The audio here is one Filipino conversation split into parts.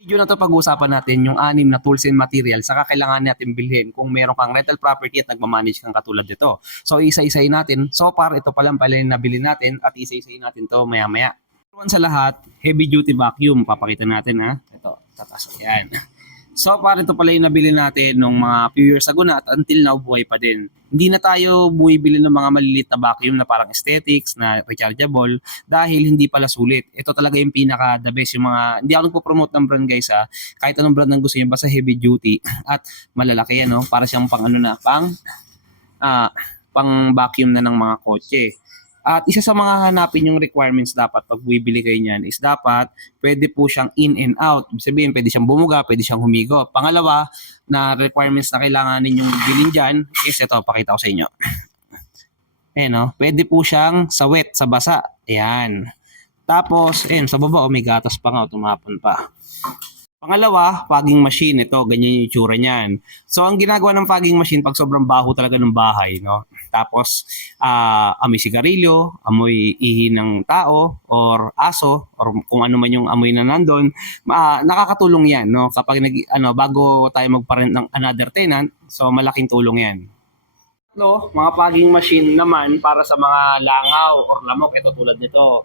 video na to pag-uusapan natin yung anim na tools and materials sa kakailangan natin bilhin kung meron kang rental property at nagmamanage kang katulad nito. So isa-isayin natin. So far, ito pa lang pala yung nabili natin at isa-isayin natin to maya-maya. One sa lahat, heavy duty vacuum. Papakita natin ha. Ito, tatas. Yan. So far, ito pala yung nabili natin nung mga few years ago na at until now buhay pa din. Hindi na tayo bumibili ng mga maliliit na vacuum na parang aesthetics, na rechargeable, dahil hindi pala sulit. Ito talaga yung pinaka the best yung mga hindi ako nagpo-promote ng brand guys ha. Kahit anong brand ng gusto niyo basta heavy duty at malalaki yan no para siyang pang ano na pang ah pang vacuum na ng mga kotse. At isa sa mga hanapin yung requirements dapat pag bibili kayo niyan is dapat pwede po siyang in and out. Ibig sabihin, pwede siyang bumuga, pwede siyang humigo. Pangalawa, na requirements na kailangan ninyong bilhin dyan is ito, pakita ko sa inyo. Ayan no, pwede po siyang sa wet, sa basa. Ayan. Tapos, ayan, sa baba, oh, may gatas pa nga, oh, tumapon pa. Pangalawa, fogging machine. Ito, ganyan yung itsura niyan. So, ang ginagawa ng fogging machine pag sobrang baho talaga ng bahay, no? Tapos, ah, amoy sigarilyo, amoy ihi ng tao, or aso, or kung ano man yung amoy na nandun, ma- nakakatulong yan, no? Kapag nag, ano, bago tayo magparent ng another tenant, so malaking tulong yan. No, mga fogging machine naman para sa mga langaw or lamok, ito tulad nito.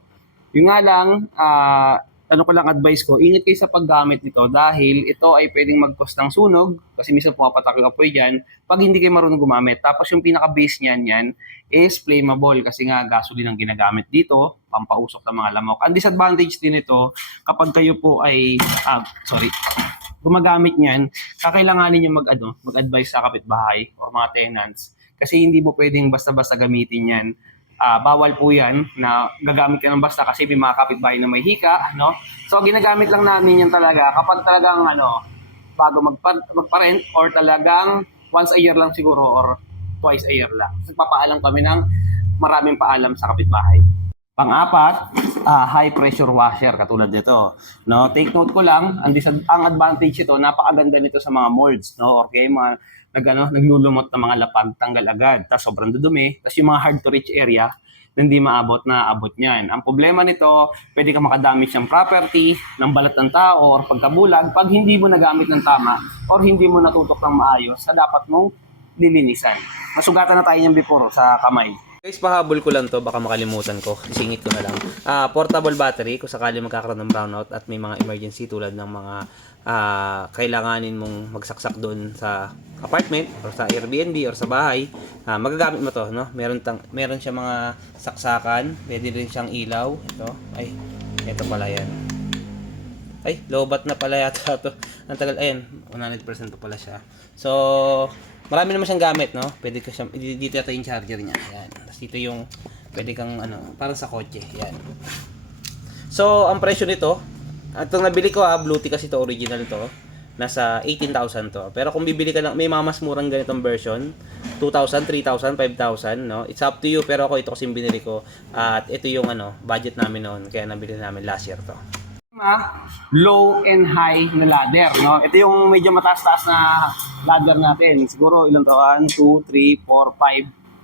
Yung nga lang, ah, ano ko lang advice ko, ingat kayo sa paggamit nito dahil ito ay pwedeng mag-cause ng sunog kasi minsan pumapatak yung apoy dyan pag hindi kayo marunong gumamit. Tapos yung pinaka-base niyan yan is flammable kasi nga gasoline ang ginagamit dito, pampausok ng mga lamok. Ang disadvantage din ito kapag kayo po ay, ah, sorry, gumagamit niyan, kakailanganin nyo mag, ano, mag-advise sa kapitbahay or mga tenants kasi hindi mo pwedeng basta-basta gamitin yan ah, bawal po yan na gagamit ka ng basta kasi may mga kapitbahay na may hika, no? So, ginagamit lang namin yan talaga kapag talagang, ano, bago magpa, magpa-rent or talagang once a year lang siguro or twice a year lang. Nagpapaalam kami ng maraming paalam sa kapitbahay. Pang-apat, ah, high pressure washer katulad nito. No, take note ko lang, ang, ang advantage ito, napakaganda nito sa mga molds, no? Or kaya mga nag, ano, naglulumot ng mga lapag, tanggal agad. Tapos sobrang dudumi. Tapos yung mga hard to reach area, na hindi maabot na abot niyan. Ang problema nito, pwede ka makadamage ng property, ng balat ng tao, or pagkabulag, pag hindi mo nagamit ng tama, or hindi mo natutok ng maayos sa dapat mong lilinisan. Masugatan na tayo niyan before sa kamay. Guys, pahabol ko lang to, baka makalimutan ko. Isingit ko na lang. Ah, portable battery, kung sakali magkakaroon ng brownout at may mga emergency tulad ng mga ah, kailanganin mong magsaksak doon sa apartment or sa Airbnb or sa bahay, ah, magagamit mo to, no? Meron tang meron siya mga saksakan, pwede rin siyang ilaw. Ito, ay, ito pala yan. Ay, lowbat na pala yata to. Ang tagal, ayun, 100% pa pala siya. So, marami naman siyang gamit, no? Pwede ka siyang, dito yata yung charger niya. Yan. Tapos dito yung, pwede kang, ano, para sa kotse. Yan. So, ang presyo nito, at itong nabili ko ha, Blue Tea kasi to original to. Nasa 18,000 to. Pero kung bibili ka lang, may mga mas murang ganitong version. 2,000, 3,000, 5,000, no? It's up to you. Pero ako ito kasi binili ko. At ito yung ano, budget namin noon. Kaya nabili namin last year to. Low and high na ladder, no? Ito yung medyo mataas-taas na ladder natin. Siguro ilang to? 1, 2, 3, 4,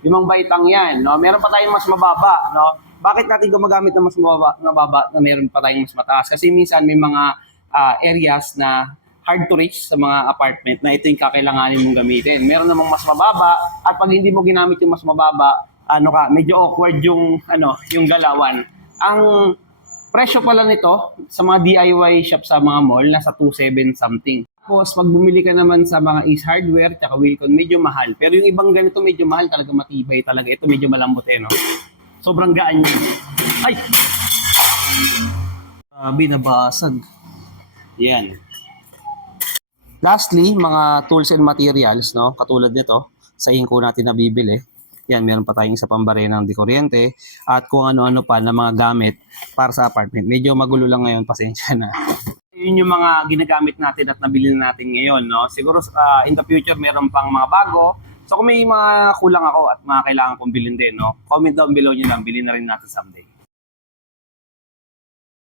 5. Limang baitang yan, no? Meron pa tayong mas mababa, no? Bakit natin gumagamit ng mas mababa, mababa na meron pa tayong mas mataas? Kasi minsan may mga ah, areas na hard to reach sa mga apartment na ito yung kakailanganin mong gamitin. Meron namang mas mababa at pag hindi mo ginamit yung mas mababa, ano ka, medyo awkward yung ano, yung galawan. Ang presyo pala nito sa mga DIY shop sa mga mall nasa 27 something. Tapos pag bumili ka naman sa mga Ace Hardware at Wilcon, medyo mahal. Pero yung ibang ganito medyo mahal talaga matibay talaga. Ito medyo malambot eh, no? Sobrang gaan niya. Ay! Sabi, nabasag. Yan. Lastly, mga tools and materials, no? Katulad nito, sa inko natin na bibili. Yan, meron pa tayong isa pang bare ng dikuryente at kung ano-ano pa na mga gamit para sa apartment. Medyo magulo lang ngayon, pasensya na. Yun yung mga ginagamit natin at nabili na natin ngayon, no? Siguro ah, in the future meron pang mga bago. So kung may mga kulang ako at mga kailangan kong bilhin din, no? Comment down below nyo lang, bilhin na rin natin someday.